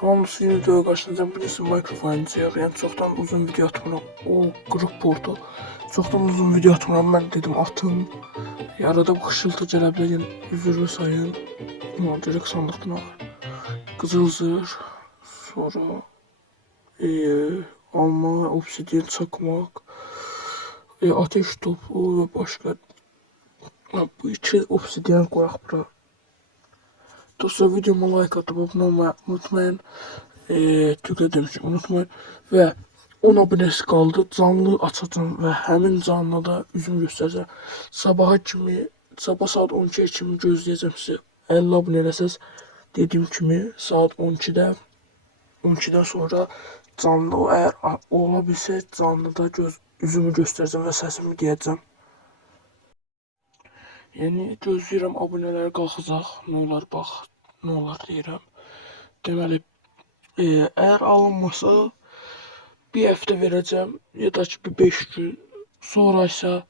Salamünaleyküm, videoya qarşınızdayım. Bu nesil mikrofon yəni çoxdan uzun video atmıram. O qırıq portu. Çoxdan uzun video atmıram. Mən dedim atım. Arada bu xışıltı gələ bilər. Yəni üzr sayın. Direkt sandıqdan alır. Qızıl zırh, sonra alma, obsidian çakmaq, ateş topu və başqa. Bu iki obsidian qoyaq bura. Dostlar, videoma like atıp abone olmayı unutmayın. Türkçe demişim, unutmayın. Ve 10 abonesi kaldı. Canlı açacağım ve həmin canlı da üzüm göstərəcəm. Sabah saat 12'ye kimi gözləyəcəm sizi. 50 abone eləsəz, dediyim kimi saat 12'den sonra canlı eğer olabilse canlıda üzümü göstərəcəm və səsimi deyəcəm. Yəni gözləyirəm abonelər qalxacaq. Nə olar bax, nə olar deyirəm. Deməli, eğer alınmasa bir həftə verəcəm ya da ki bir 5 gün. Sonra isə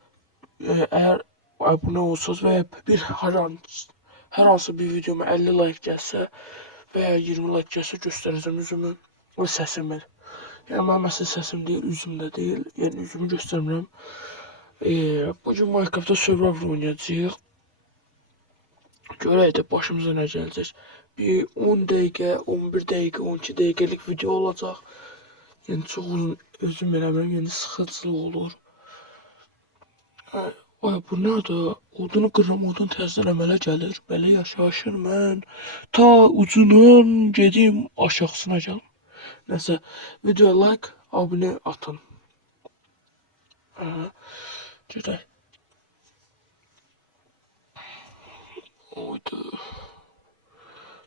eğer abone olsanız və ya hər hansı bir videoma 50 like gəlsə və ya 20 like gəlsə göstərəcəm üzümü və səsimi. Yəni mənim əsl səsim deyil, üzüm də deyil. Yəni üzümü göstərmirəm. Bugün Minecraft'ta Survivor oynayacağıq. Görək də başımıza nə gələcək. Bir 10 dəqiqə, 11 dəqiqə, 12 dəqiqəlik video olacaq. Yəni çox uzun özüm eləmirəm, yəni sıxıcılıq olur. Ay bu nədir? Odunu qırıram, odun təzədən əmələ gəlir. Belə yaşayışır mən. Ta ucundan gedim aşağısına gəlim. Nəsə, videoya like, abone atın. Gedək. Oydu.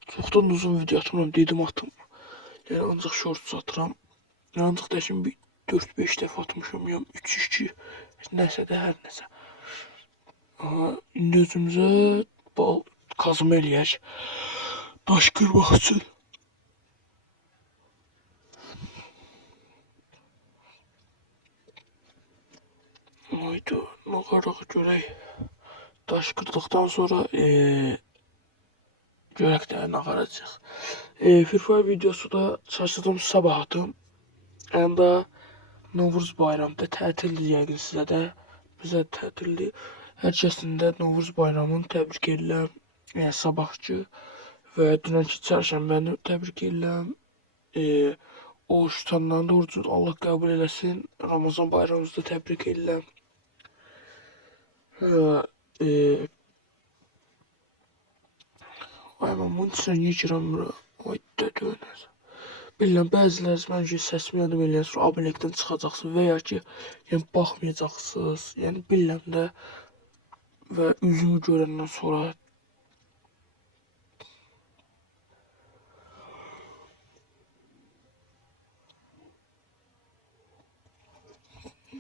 Çoxdan uzun video atmıram, dedim atım. Yəni ancaq shorts atıram. Ancaq da şimdi 4-5 dəfə atmışam, yəni 3-2 nəsə də hər nəsə. İndi özümüzə bal kazma eləyək. Daş qırmaq üçün. Haydi, nağarağı görək. Daş qırdıqdan sonra görək də nağaracaq. Free Fire videosu da çalışacağım sabah atım. Həm də Novruz bayramında tətildir yəqin sizə də. Bizə tətildir. Hər kəsin də Novruz bayramını təbrik edirəm. Yəni sabahçı və dünənki çərşənbəni təbrik edirəm. Oruç tutanların da orucunu Allah qəbul eləsin. Ramazan bayramınızı da təbrik edirəm. Ay mən bunun içinə niyə girəmirəm? Ay də dönər. Bilirəm, bəziləriniz məncə səsimi yardım eləyən sonra abonelikdən çıxacaqsınız və ya ki, yəni baxmayacaqsınız. Yəni bilirəm də və üzümü görəndən sonra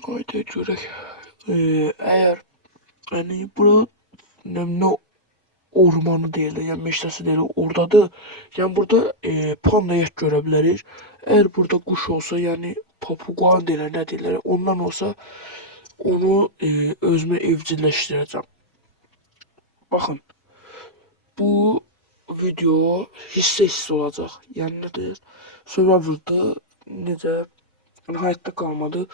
haydi görək. Əgər yəni bura nə ormanı deyirlər, yəni meşəsi deyirlər, oradadır. Yəni burada panda yet görə bilərik. Əgər burada quş olsa, yəni papuqan deyirlər, nə deyirlər, ondan olsa onu özümə evcilleşdirəcəm. Baxın, bu video hissə olacaq. Yəni nə deyir? Survivor'da necə hayatta kalmadı.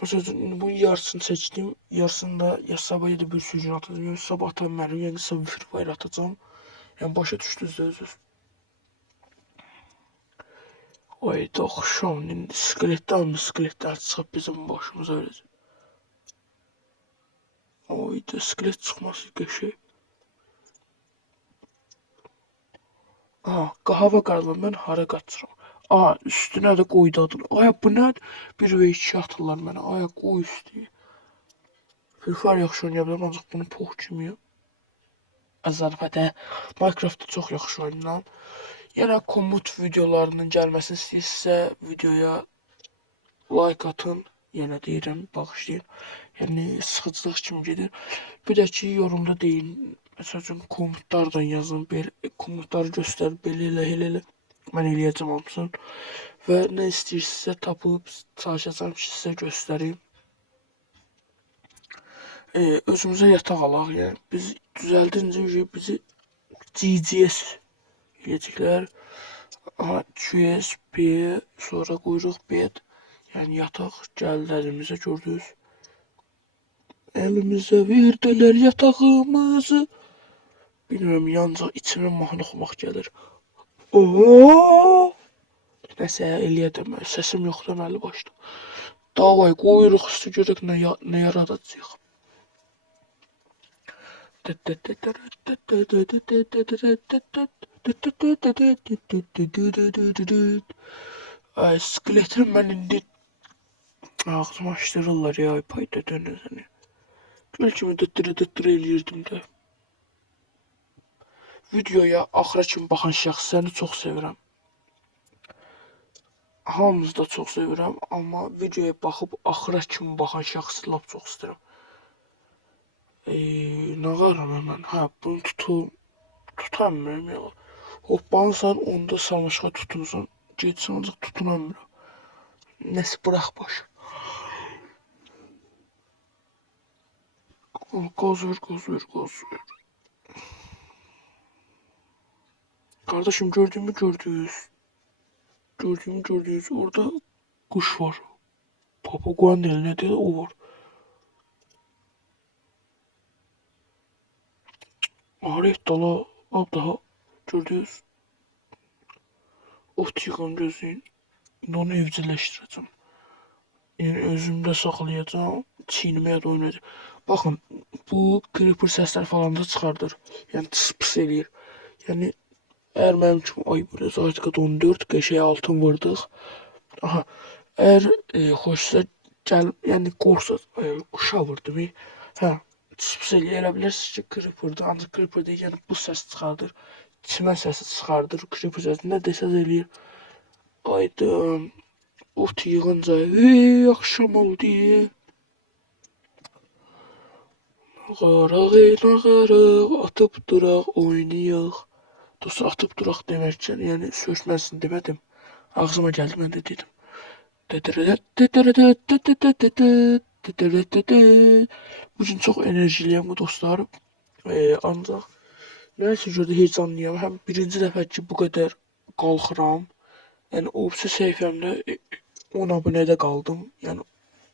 Mesela bunun yarısını seçtim. Yarısını da ya sabah ya da bir sürü gün atacağım. Ya sabah atamıyorum. Yani sabah Free Fire atacağım. Yani başa düşdünüz özünüz. Ay da oxşam. İndi skeletlər çıxıb bizim başımıza öləcək. Ay da skelet çıxması qəşəng. Qahava qarla mən hara qaçıram. Üstünə də qoydu adını. Ay bu nədir? 1 və 2 atırlar mənə. Ay qoy üstüyə. Free Fire yaxşı oynaya bilərəm, ancaq bunu pox kimi. Zarafətə Minecraft'da çox yaxşı oynayıram. Yəni komut videolarının gəlməsini istəyirsə videoya like atın. Yenə deyirəm, bağışlayın. Yəni sıxıcılıq kimi gedir. Bir də ki yorumda deyin. Məsəl üçün komutlardan yazın. Komutları göstər, belə elə. Mən eləyəcəm hamısını. Və nə istəyirsinizsə tapıb çalışacağım ki sizə göstəreyim. Özümüzə yataq alaq. Yəni biz düzəldincə bizi GGS eləyəcəklər. Aha, QS, B, sonra quyruq, bed. Yəni yataq gəldi əlimizə, gördünüz. Əlimizə verdilər yatağımızı. Bilmirəm, yancaq içimə mahnı oxumaq gəlir. Oo! Nəsə eləyədim, səsim yoxdur əməli başda. Davay, qoyuruq üstü görək nə yaradacaq. Ay, skeletim mən indi ağzımı açdırırlar ya, payda dönür. Gül kimi dıttırı eləyirdim də. Videoya axıra kimi baxan şəxsləri çox sevirəm. Hamınızı da çox sevirəm, amma videoya baxıb axıra kimi baxan şəxsi lap çox istəyirəm. Nə qaram mən? Hə, bunu tutamıram ya. Hoppansan, onda samaşqa tutunsan, getsin ancaq tutunamıram. Nəsə bırax baş. Qaz ver. Kardeşim, gördüğümü gördünüz. Orada kuş var. Papaguan değil, ne dedi, o var. Arif dala al daha, gördünüz. Ot yığın gözləyin. İndi onu evcilleşdirəcəm. Yəni özümdə saxlayacağım, çiynimə ya da oynayacağım. Baxın, bu creeper səslər falan da çıxardır. Yəni tıs-pıs eləyir. Yəni əgər mənim kimi ay belə Zaytqat 14 qəşəng altın vurdıq. Aha, əgər xoşsa gəl, yəni qorxsaz, quşa vurdum. Hə, tıs-pıs eləyə bilərsiniz ki, creeperdir. Ancaq creeper deyil, yəni bu səs çıxardır. Çimən səsi çıxardır, creeper səsi nə desəz eləyir. Aydın. Ot yığınca, axşam oldu. Nağaraq, atıb duraq, oynayaq. Dostlar, atıb duraq deməkcən, yəni sökməsin demədim. Ağzıma gəldi, mən də dedim. Bugün çox enerjiliyəm bu dostlar. Ancaq nəyəsə görə heyecanlıyam. Həm birinci dəfə ki bu qədər qalxıram. Yəni o səhifəmdə 10 abunədə qaldım. Yəni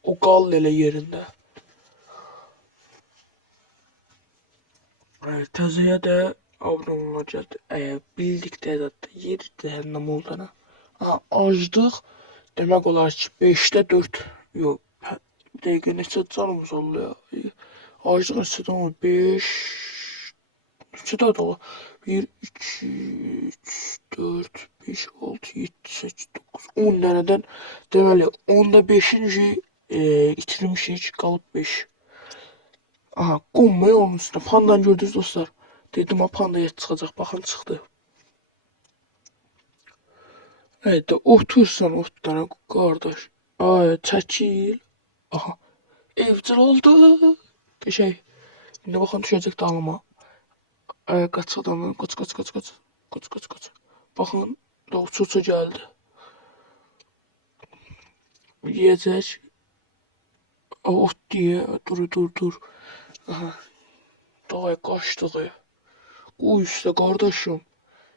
o qal elə yerində. Təzəyə də abunə olunacaq. Bildikdə də yer cəhənnəm olduğuna. Acdıq demək olar ki 5'də 4. Yox, bir dəqiqə neçə canımız oldu ya. Acdıq neçədən olur? 5 neçədə də olur? 1, 2, 3, 4, 5, 6, 7, 8, 9, 10 dənədən deməli 10'da 5'inci itirmişik, qalıb 5. Aha, qonmayı onun üstüne. Pandan gördünüz dostlar. Dedim ha, pandaya çıxacaq. Baxın, çıxdı. Evet, otursan otlara qardaş. Ay, çəkil. Aha, evcil oldu. Qəşəng. İndi baxın, düşəcək dalıma. Qaç adamı, qaç. Baxın, da uça gəldi. Yiyəcək. Ot diye, dur. Aha. Davay, qaçdıq. Qoy üstə qardaşım.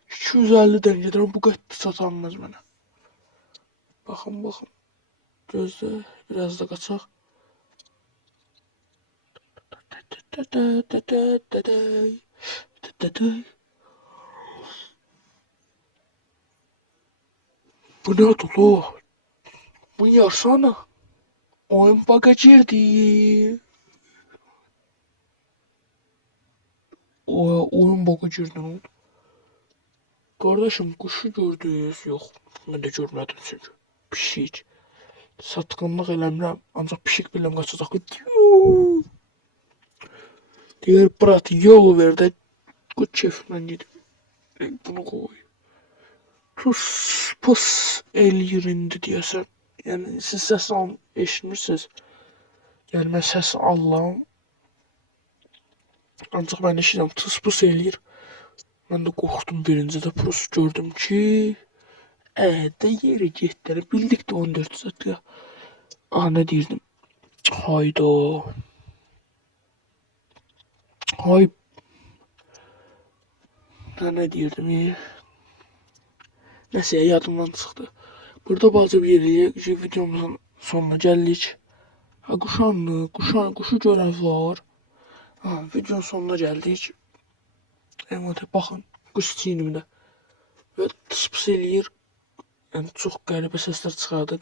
250'den gedirəm, bu qədər satanmaz mənə. Baxın. Gözlə, biraz da qaçaq. Bu ne dolu? Bu yarsana. Oyun bug'a girdi. Oyun bug'a girdi, ne oldu? Kardeşim, kuşu gördünüz? Yox, mən də görmədim çünki. Pişik. Satqınlıq eləmirəm, ancaq pişik biləm qaçacaq. Deyir, brat, yol ver də, bu keyfimdən gedim. Bunu qoy. Pus eləyir indi deyəsən. Yəni siz səs eşitmirsiniz. Yəni mən səs alıram. Ancaq mən eşidirəm, pus eləyir. Mən də qorxdum birinci də pus gördüm ki, də yeri getdilər. Bildik də 14 saat ya. Nə deyirdim? Hayda. Nə deyirdim? Nəsə yadımdan çıxdı. Burada balaca bir yeriyə videomuzun sonuna gəldik. Ha, quşu görən var. Ha, videonun sonuna gəldik. Baxın, quş çiynimdə. Və tıs-pıs eləyir. Yəni çox qəribə səslər çıxardır.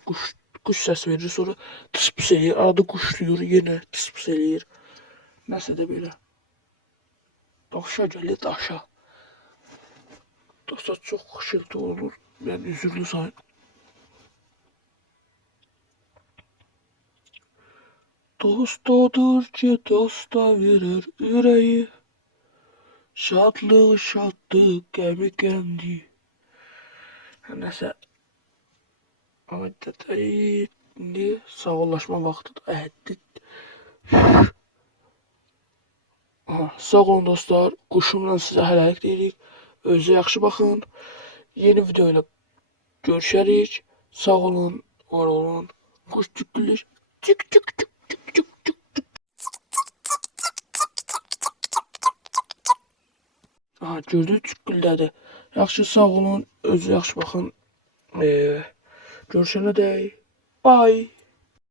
Quş səs verir, sonra tıs-pıs eləyir. Arada quş duyur, yenə tıs-pıs eləyir. Nəsə də belə. Daşa gəlir, daşa. Daşa çox xışıltı olur. Yəni üzürlü sayın. Dostadır ki, dosta verir ürəyi. Şadlıq şadlıq, qəmi qəndi. Nəsə. İndi sağollaşma vaxtıdır. Sağ olun dostlar. Quşumla sizə hələlik deyirik. Özünüzə yaxşı baxın. Yeni video ilə görüşərik. Sağ olun, var olun. Quş tükkülür. Çık çık çık çık çık çık. Aha, gördünüz tükküldədir. Yaxşı, sağ olun. Özünüzə yaxşı baxın. Görüşənədək. Bye.